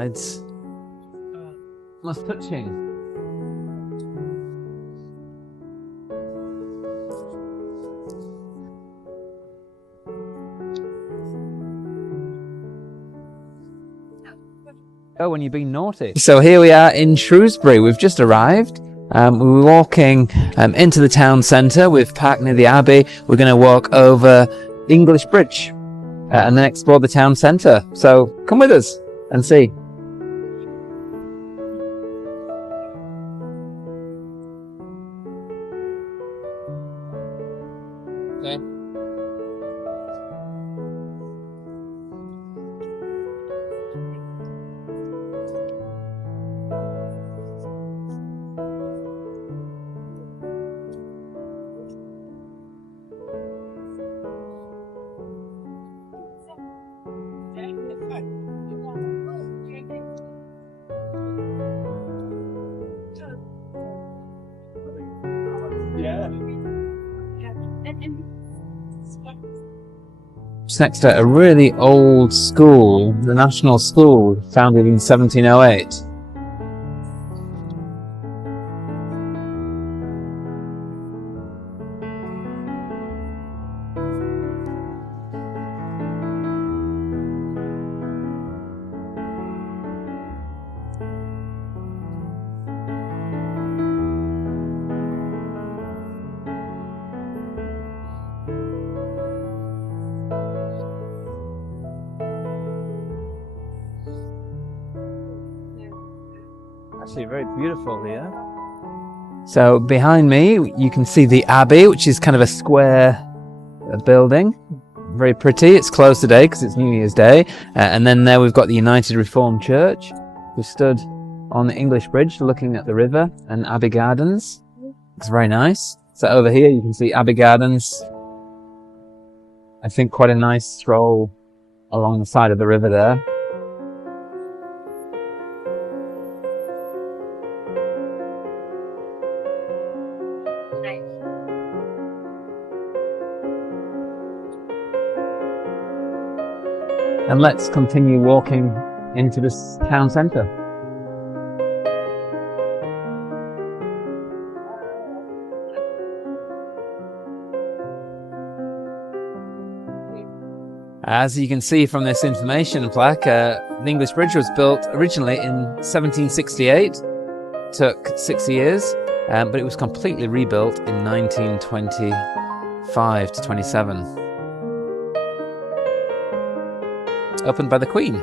It's most touching. Oh, when you're being naughty. So here we are in Shrewsbury. We've just arrived. We were walking into the town centre. We've parked near the Abbey. We're going to walk over English Bridge and then explore the town centre. So come with us and see. Okay. It's next to a really old school, the National School, founded in 1708. Actually very beautiful here. So behind me you can see the Abbey, which is kind of a square building. Very pretty. It's closed today because it's New Year's Day. And then there we've got the United Reformed Church. We stood on the English Bridge looking at the river and Abbey Gardens. It's very nice. So over here you can see Abbey Gardens. I think quite a nice stroll along the side of the river there. And let's continue walking into this town centre. As you can see from this information plaque, the English Bridge was built originally in 1768. Took 6 years, but it was completely rebuilt in 1925 to 27. Opened by the Queen.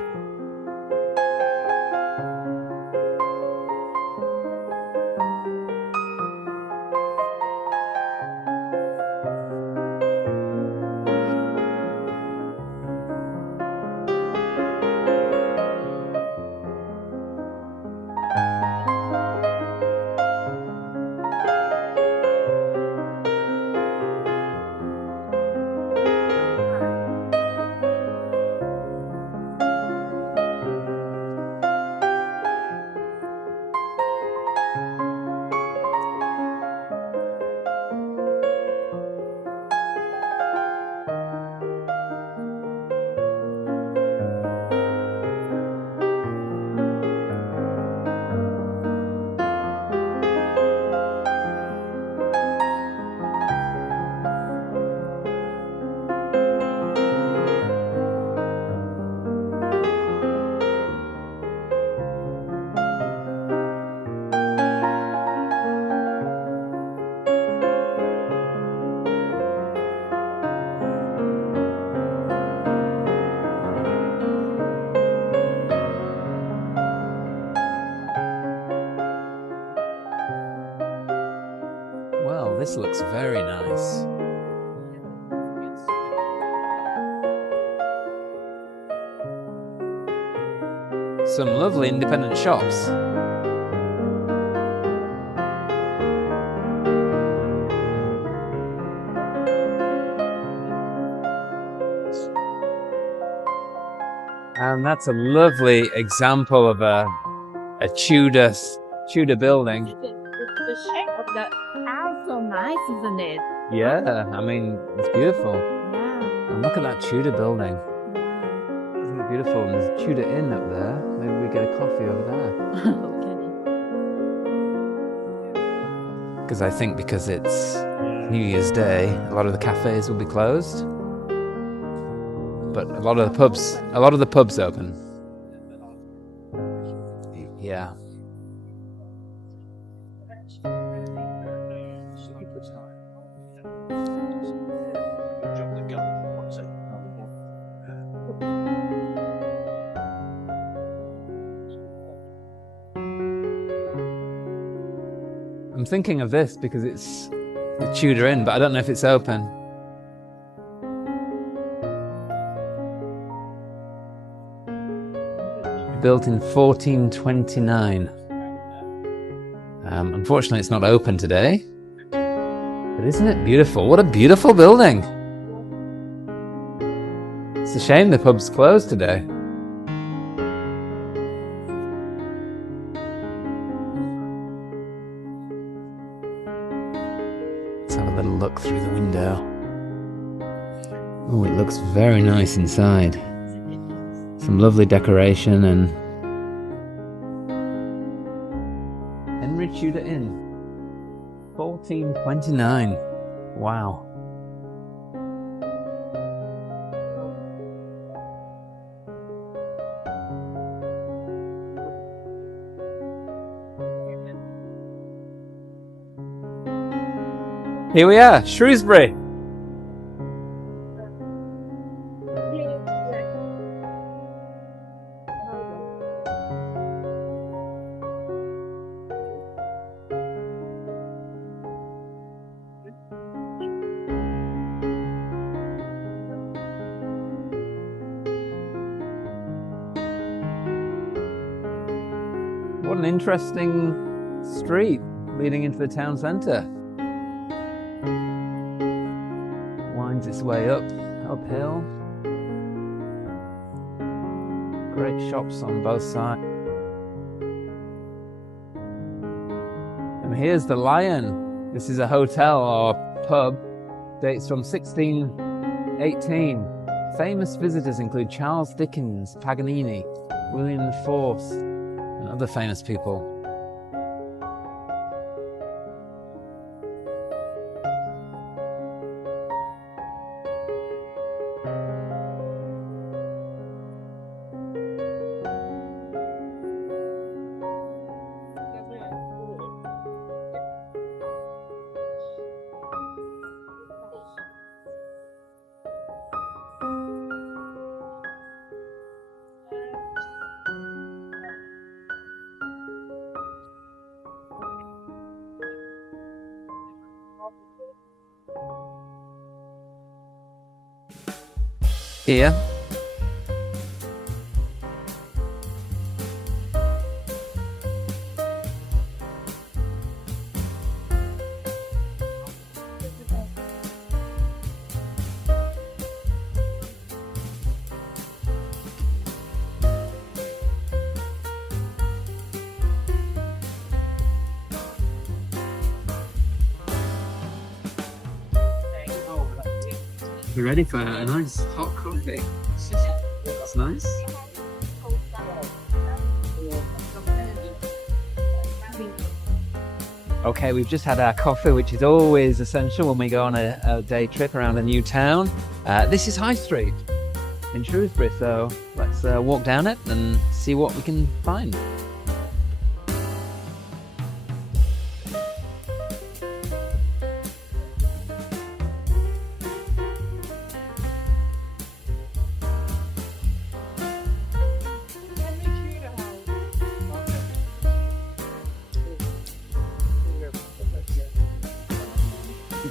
Well, this looks very nice. Some lovely independent shops. And that's a lovely example of a Tudor building. The shape of the house is so nice, isn't it? Yeah, I mean, it's beautiful. Yeah. And look at that Tudor building. Yeah. beautiful. And there's a Tudor Inn up there. Maybe we get a coffee over there. Okay. Because I think because it's New Year's Day, a lot of the cafes will be closed. But a lot of the pubs open. Yeah. I'm thinking of this because it's the Tudor Inn, but I don't know if it's open. Built in 1429. Unfortunately, it's not open today. But isn't it beautiful? What a beautiful building! It's a shame the pub's closed today. Let's have a little look through the window. Oh, it looks very nice inside. Some lovely decoration and Henry Tudor Inn, 1429. Wow. Here we are, Shrewsbury. What an interesting street leading into the town centre. Winds its way uphill. Great shops on both sides. And here's the Lion. This is a hotel or pub. Dates from 1618. Famous visitors include Charles Dickens, Paganini, William IV, and other famous people. Here. We're ready for a nice hot coffee. That's nice. Okay, we've just had our coffee, which is always essential when we go on a day trip around a new town. This is High Street in Shrewsbury, so let's walk down it and see what we can find.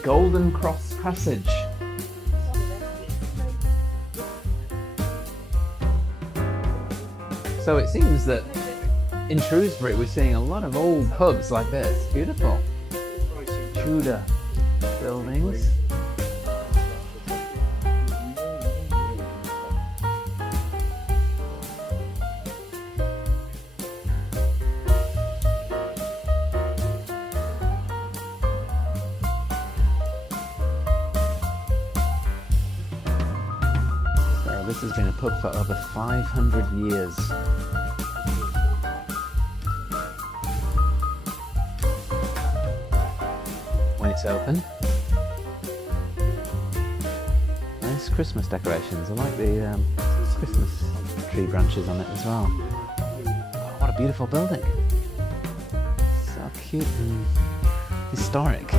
Golden Cross Passage. So it seems that in Shrewsbury we're seeing a lot of old pubs like this. Beautiful. Tudor buildings. This is It's been a pub for over 500 years. When it's open. Nice Christmas decorations. I like the Christmas tree branches on it as well. Oh, what a beautiful building. So cute and historic.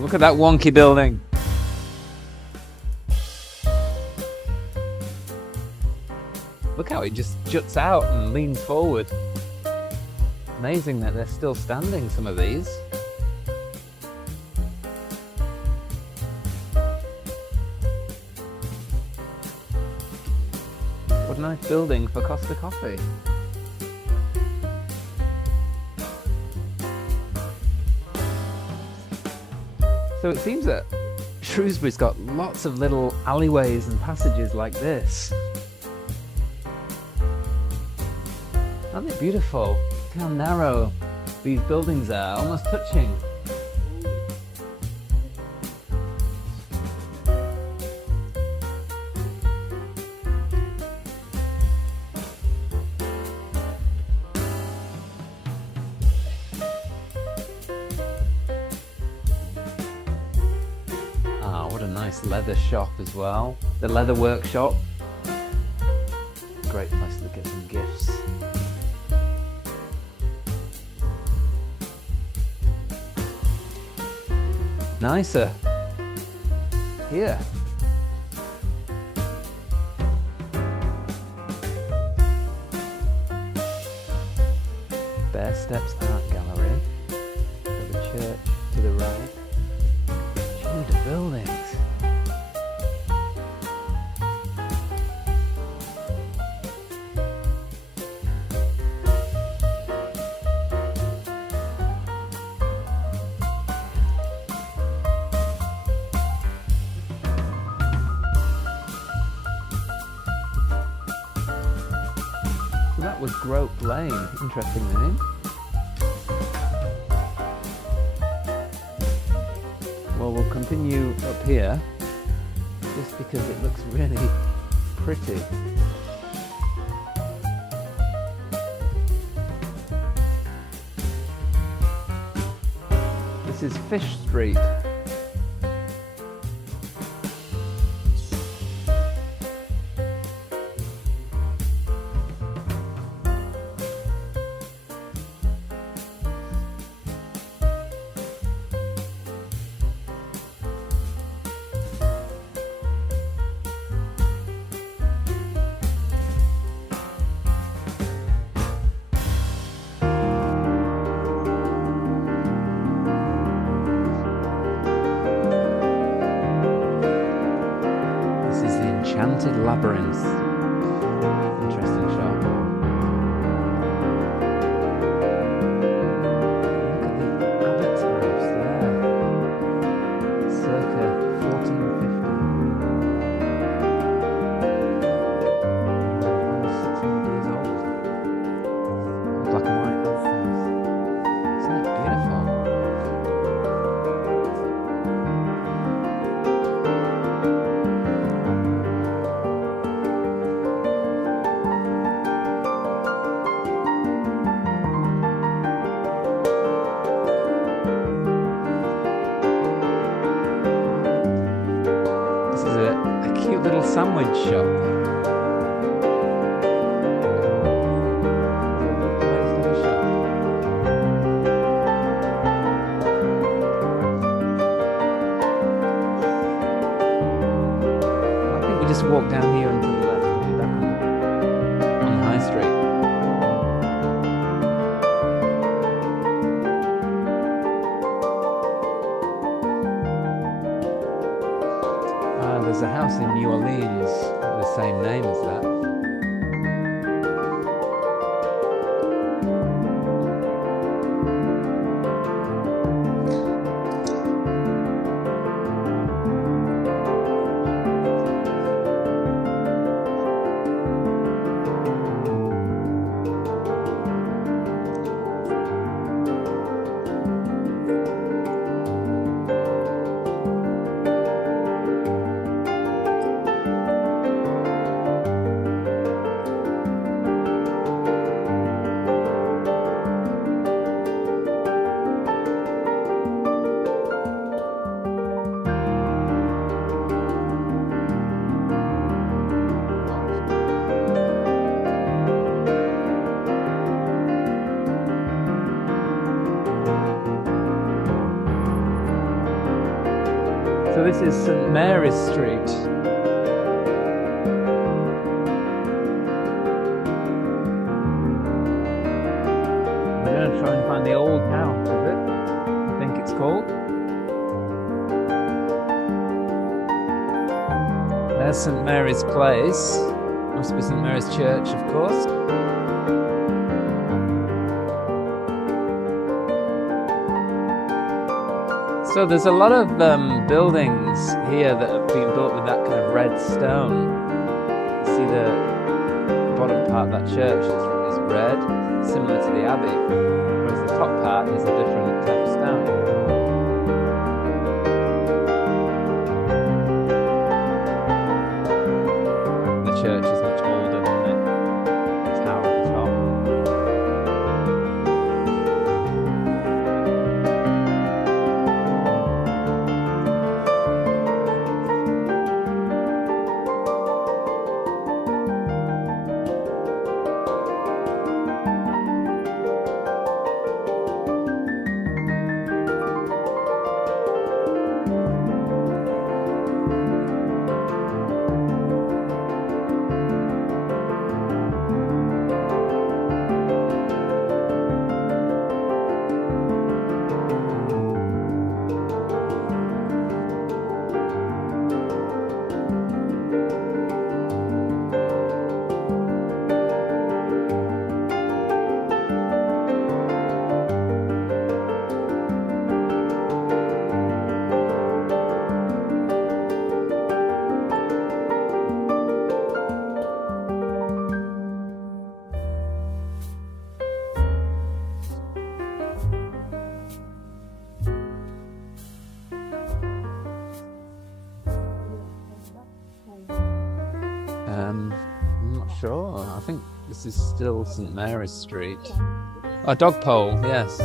Look at that wonky building. Look how it just juts out and leans forward. Amazing that they're still standing, some of these. What a nice building for Costa Coffee. So it seems that Shrewsbury's got lots of little alleyways and passages like this. Aren't they beautiful? Look how narrow these buildings are, almost touching. Leather shop as well. The leather workshop. Great place to get some gifts. Nicer here. Bare Steps Art Gallery. Got the church to the right. Tudor buildings. That was Grope Lane, interesting name. Well, we'll continue up here, just because it looks really pretty. This is Fish Street. Enchanted Labyrinth. Interesting shop. Look at the Abbott's house there. Circa 1450. 16 years old. Black and white. Isn't it beautiful? Little sandwich shop. I think we just walk down here and to the left and be back on High Street. There's a house in New Orleans with the same name as that. So this is St Mary's Street. We're going to try and find the old house, is it? I think it's called. There's St Mary's Place. Must be St Mary's Church, of course. So there's a lot of buildings here that have been built with that kind of red stone. You see the bottom part of that church is red, similar to the Abbey, whereas the top part is a different type of stone. The church is much older than the tower at the top. I'm not sure. I think this is still St Mary's Street. Oh, Dogpole, yes.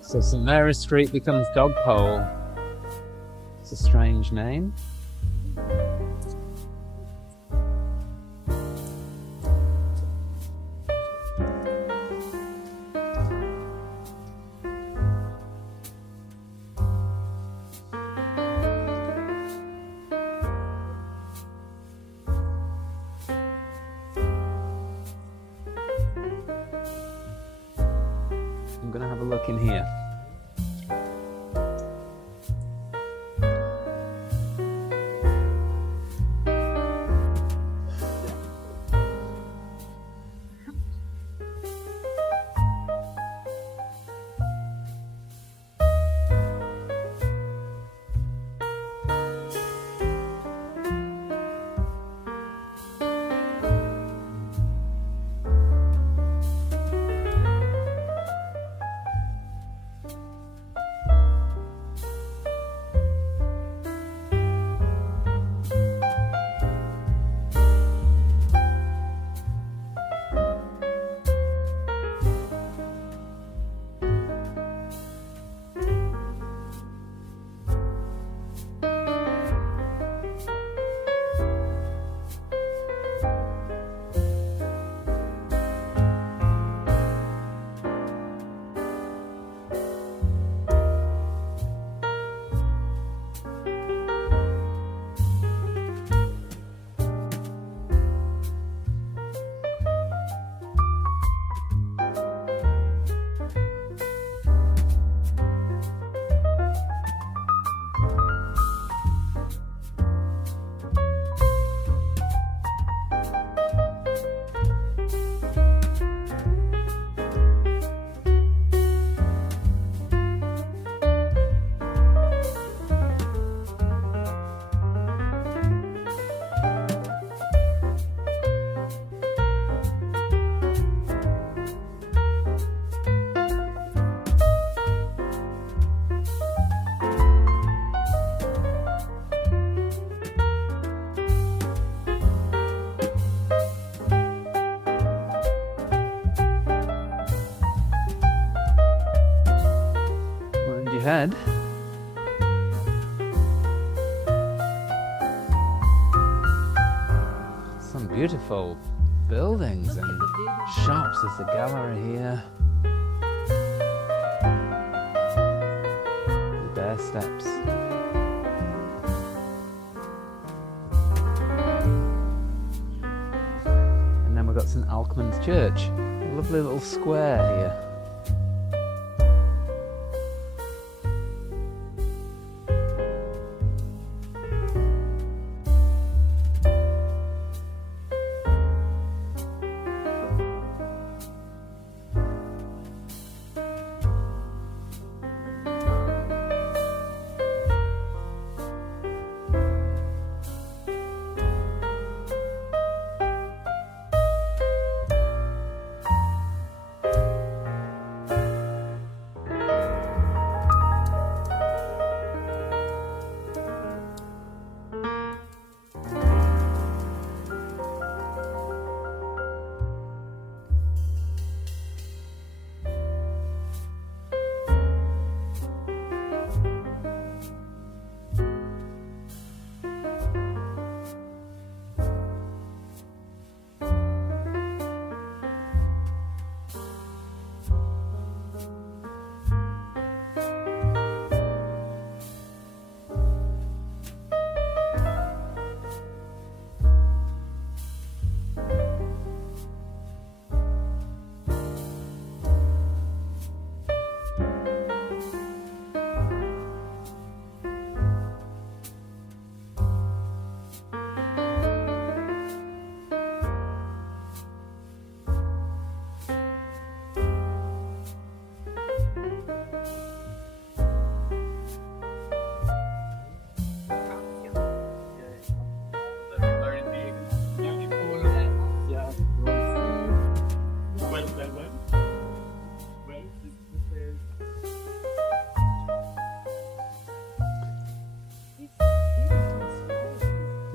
So St Mary's Street becomes Dogpole. It's a strange name. I'm going to have a look in here. Head. Some beautiful buildings and shops. There's a gallery here. The bare steps. church. A lovely little square here.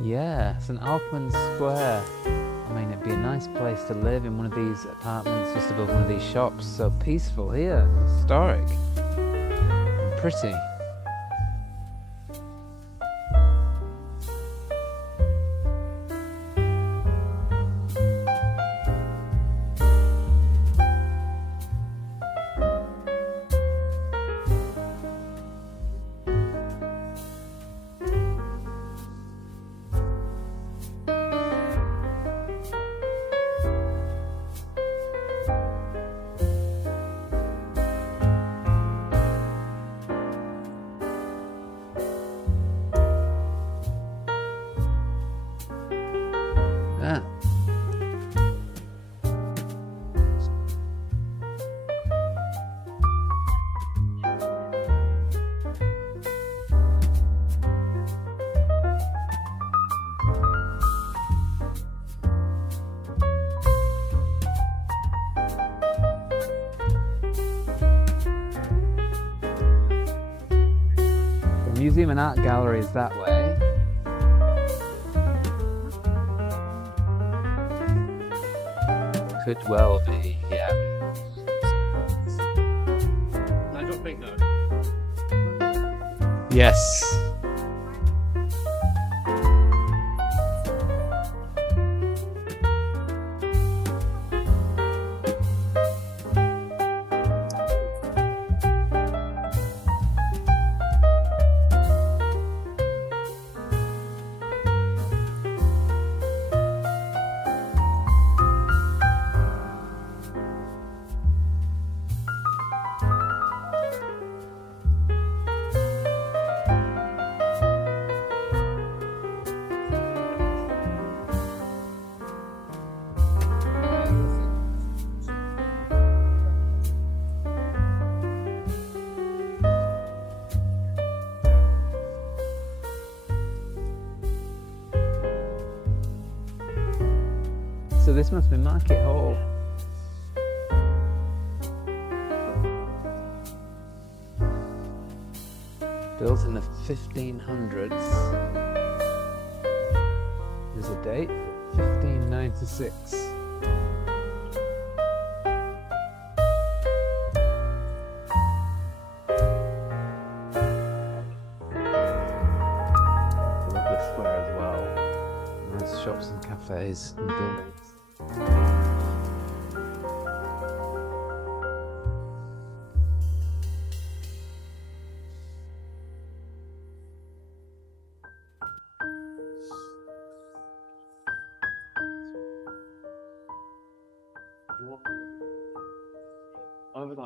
Yeah, St Alkmond Square. I mean, it'd be a nice place to live in one of these apartments just above one of these shops. So peaceful here, historic, and pretty. Museum and art gallery is that way. Could well be, yeah. I don't think no. Yes. So this must be Market Hall. Built in the 1500s. There's a date, 1596. Lovely square as well. Nice shops and cafes and buildings.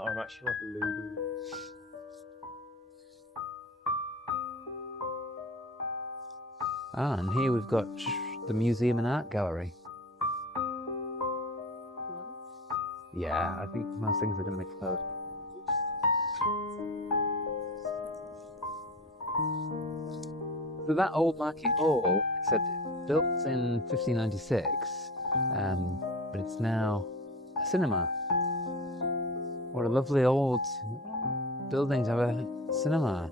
I'm actually like a loser. Ah, and here we've got the Museum and Art Gallery. Yeah, I think most things are going to be closed. So that old market hall, it said, built in 1596, but it's now a cinema. What a lovely old building to have a cinema.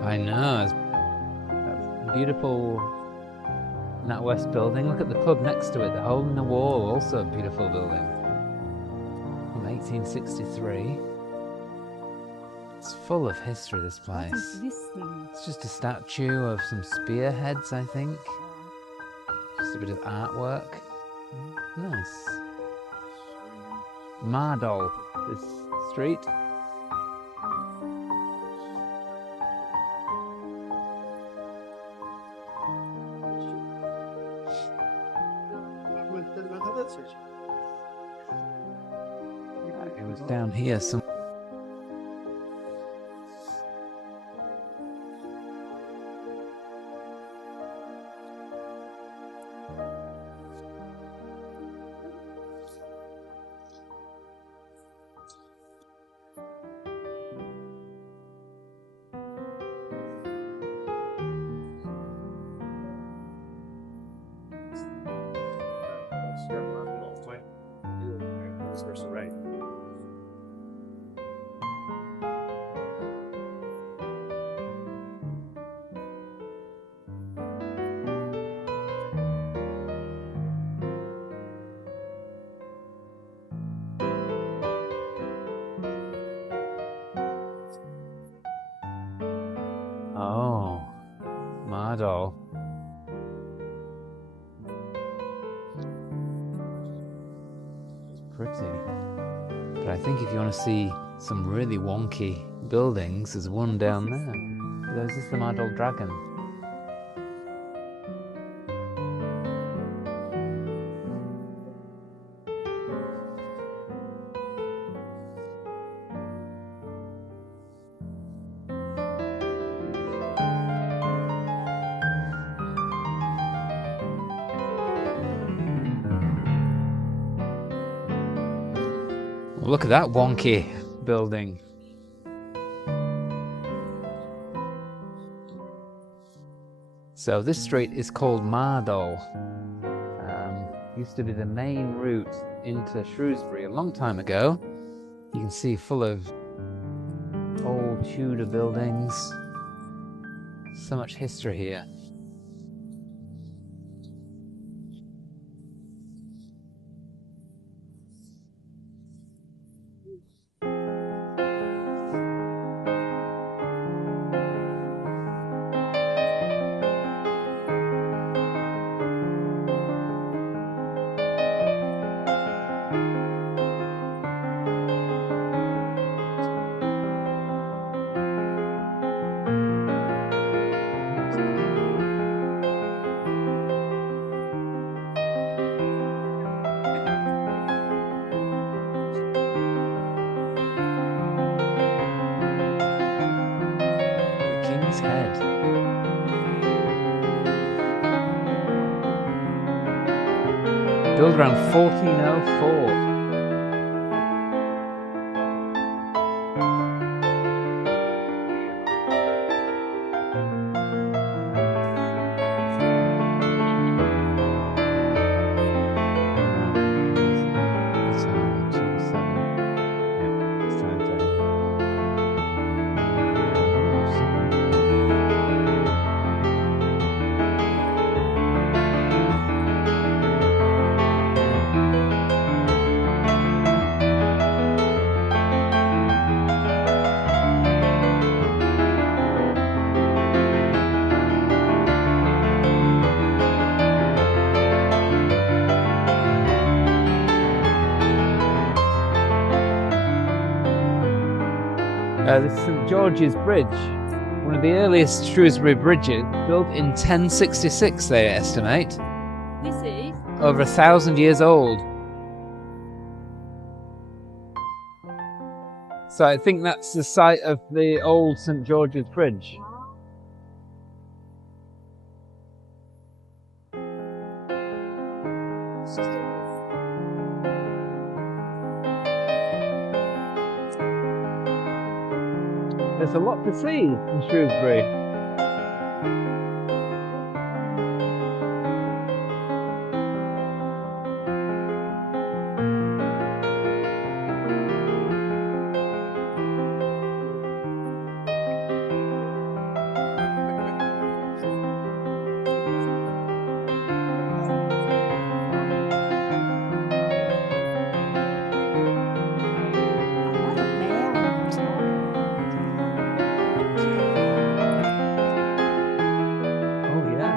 I know, that's beautiful. That west building, look at the pub next to it, the hole in the wall, also a beautiful building. From 1863. It's full of history, this place. What is this thing? It's just a statue of some spearheads, I think. Just a bit of artwork. Nice. Mardol, this street. It was down here some. Oh, Mardol. It's pretty. But I think if you want to see some really wonky buildings, there's one down there. This is the Mardol Dragon. Look at that wonky building. So this street is called Mardol. Used to be the main route into Shrewsbury a long time ago. You can see full of old Tudor buildings. So much history here. Built around 1404. This is St George's Bridge, one of the earliest Shrewsbury bridges, built in 1066, they estimate. This is Over 1,000 years old. So I think that's the site of the old St George's Bridge. There's a lot to see in Shrewsbury.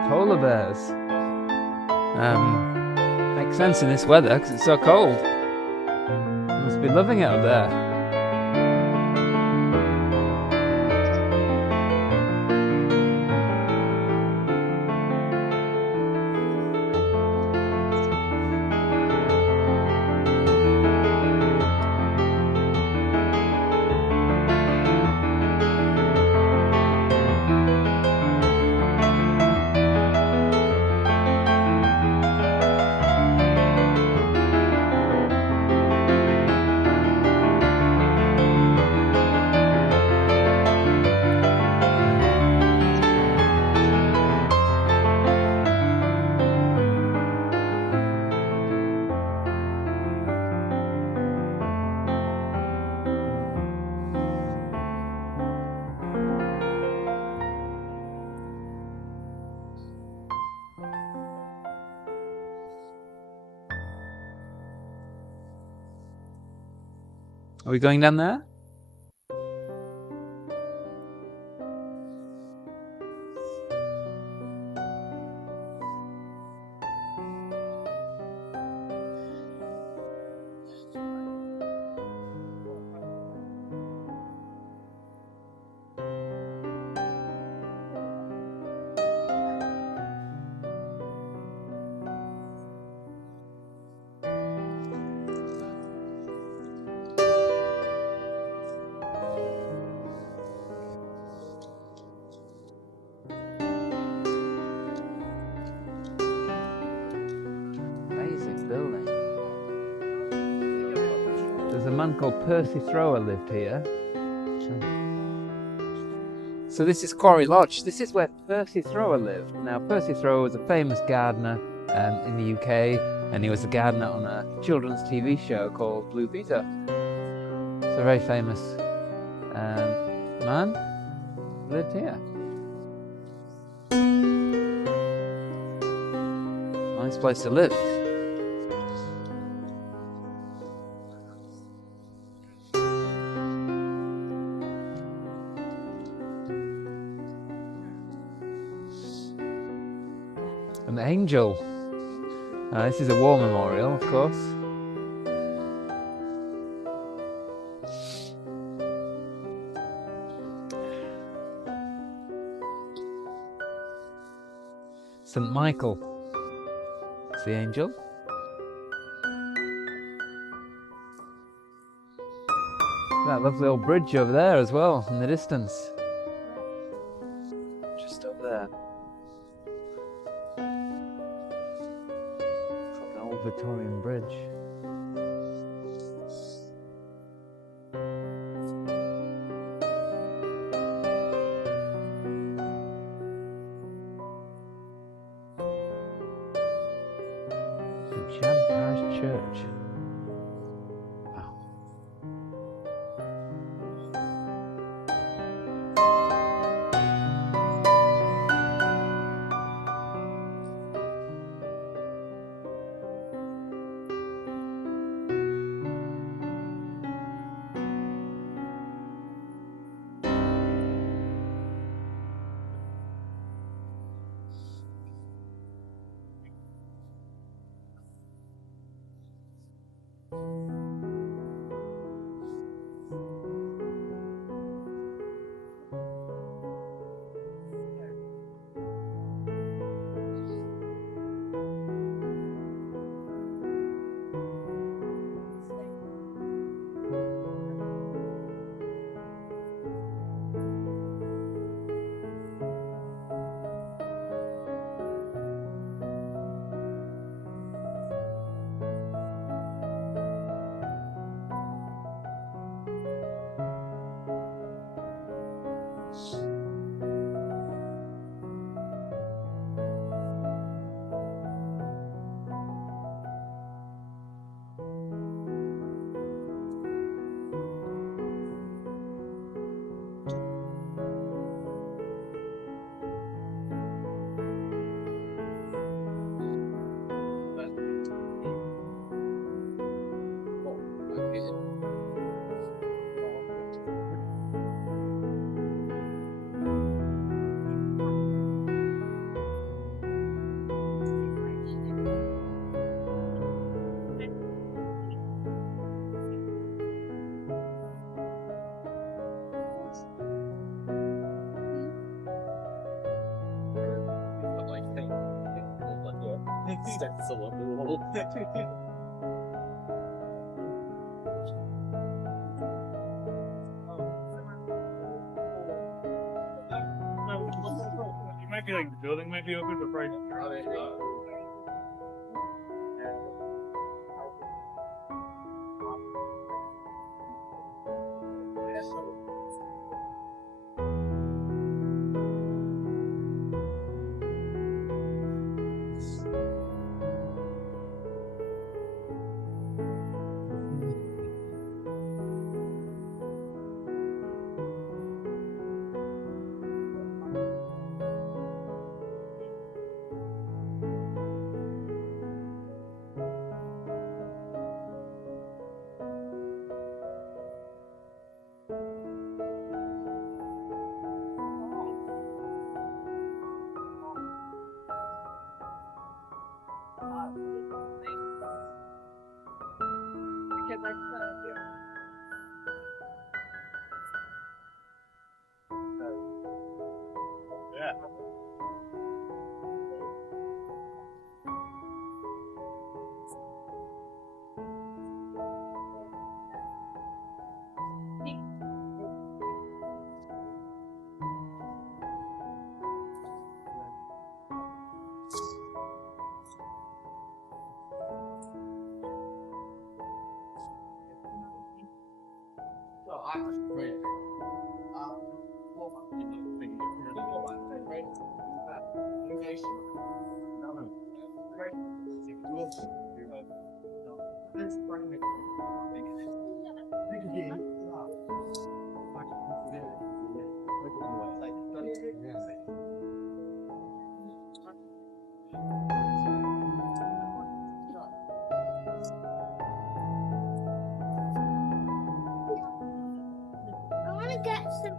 Polar bears. Makes sense in this weather because it's so cold. Must be loving it up there. Are we going down there? There's a man called Percy Thrower lived here. So this is Quarry Lodge. This is where Percy Thrower lived. Now Percy Thrower was a famous gardener in the UK, and he was a gardener on a children's TV show called Blue Peter. It's a very famous man lived here. Nice place to live. And the angel. This is a war memorial, of course. St. Michael. It's the angel. That lovely old bridge over there as well, in the distance. Just over there. It's like an old Victorian bridge. St. Chad's Parish Church. Wow. Stencil on the wall. It might be like the building might be open, but probably not. Yeah. I want to get some.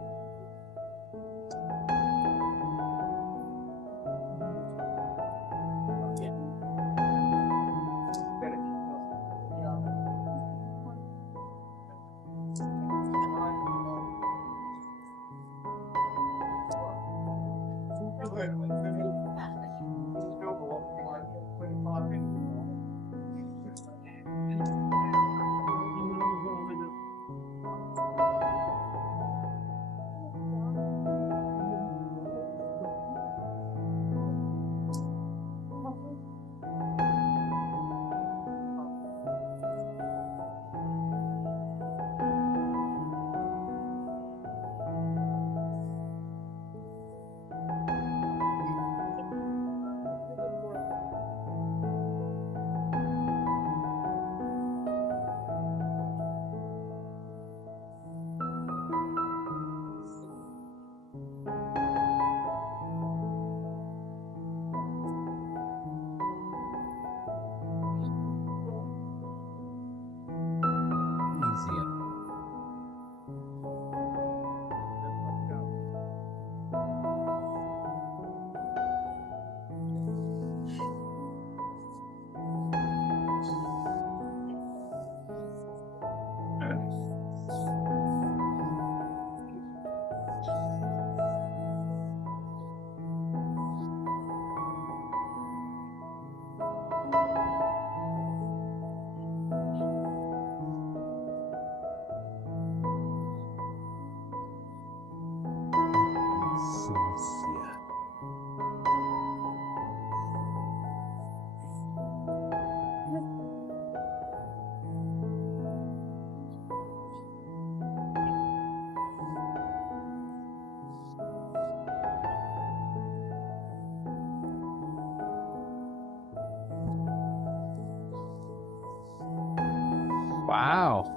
Wow.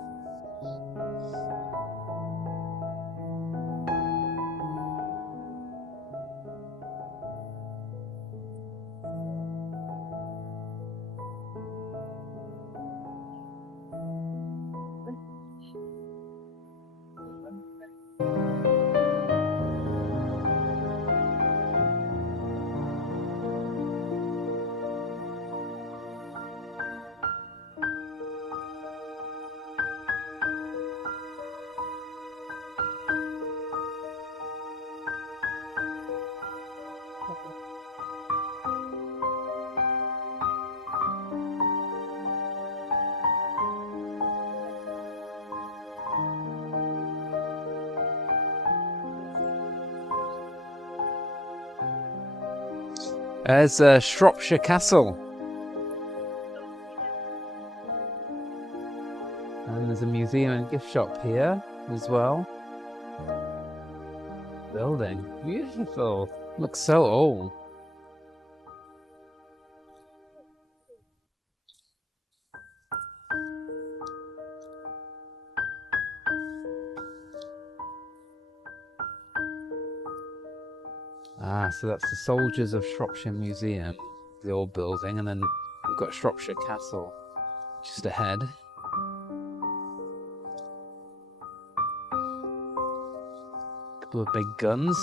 There's Shropshire Castle. And there's a museum and gift shop here as well. Building. Beautiful. Looks so old. Ah, so that's the Soldiers of Shropshire Museum, the old building, and then we've got Shropshire Castle just ahead. Couple of big guns.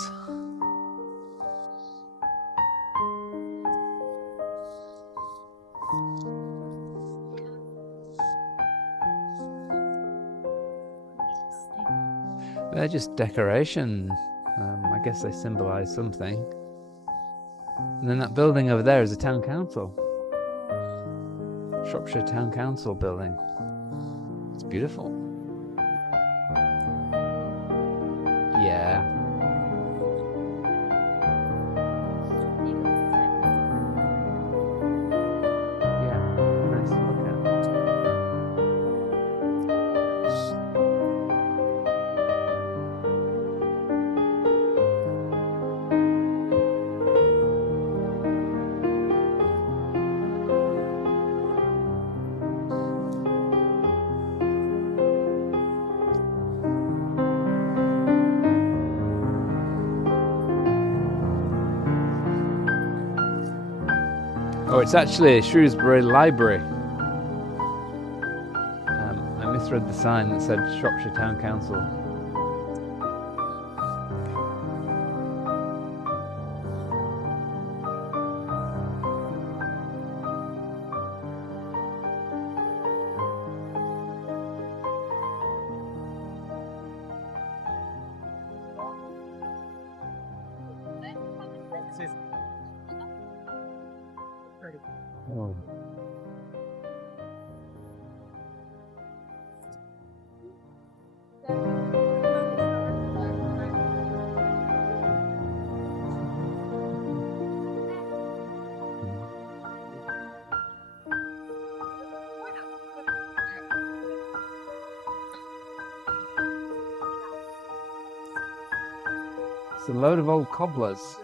They're just decoration. I guess they symbolise something. And then that building over there is a town council. Shropshire Town Council building. It's beautiful. Yeah. Yeah, nice to look at. Oh, it's actually Shrewsbury Library. I misread the sign that said Shropshire Town Council. Oh. It's a load of old cobblers.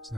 So.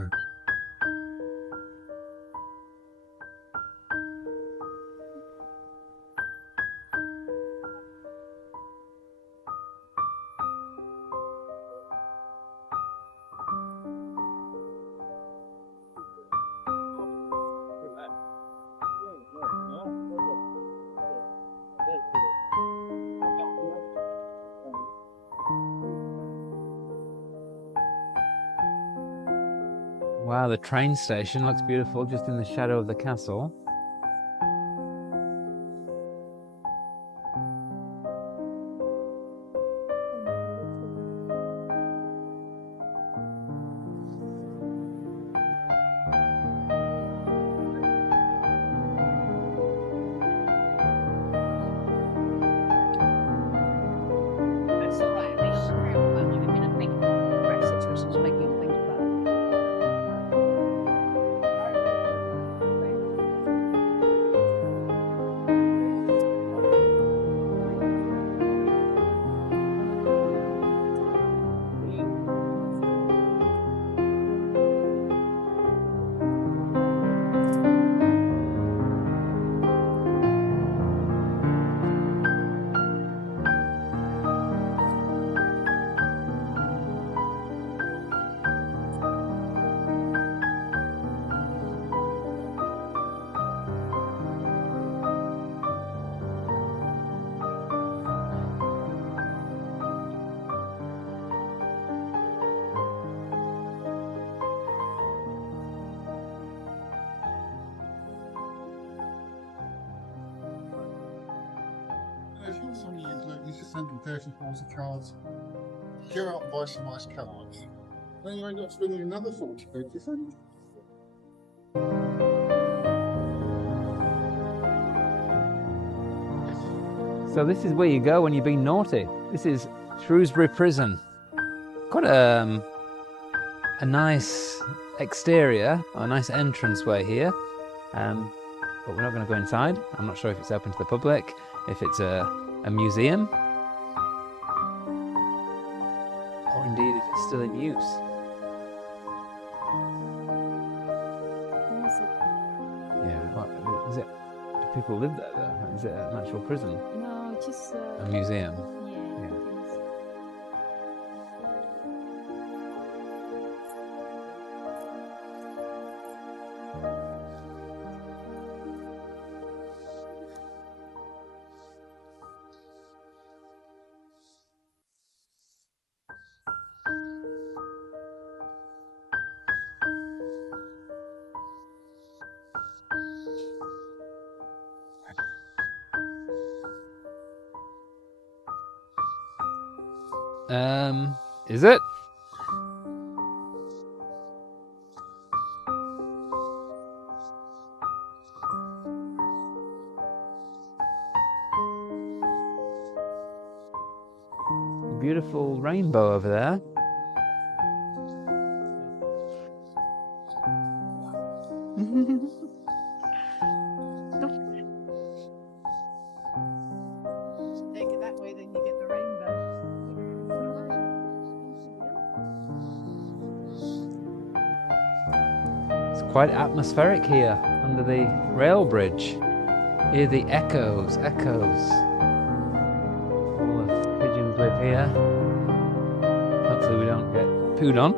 Wow, the train station looks beautiful just in the shadow of the castle. some of you look, you just send them dirty balls of cards. Go out and buy some nice cards. Then you end up spending another 40 quid, you think? So this is where you go when you've been naughty. This is Shrewsbury Prison. Got a nice exterior, a nice entranceway here, but we're not going to go inside. I'm not sure if it's open to the public, if it's a museum, or indeed if it's still in use. Yeah, what, is it? Do people live there though? Is it an actual prison? No, just A museum? yeah. Is it? Beautiful rainbow over there. Take it that way, then you get the rainbow. It's quite atmospheric here under the rail bridge. Hear the echoes. All the pigeons live here. Hopefully we don't get pooed on.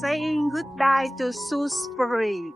Saying goodbye to Shrewsbury.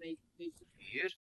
They disappeared.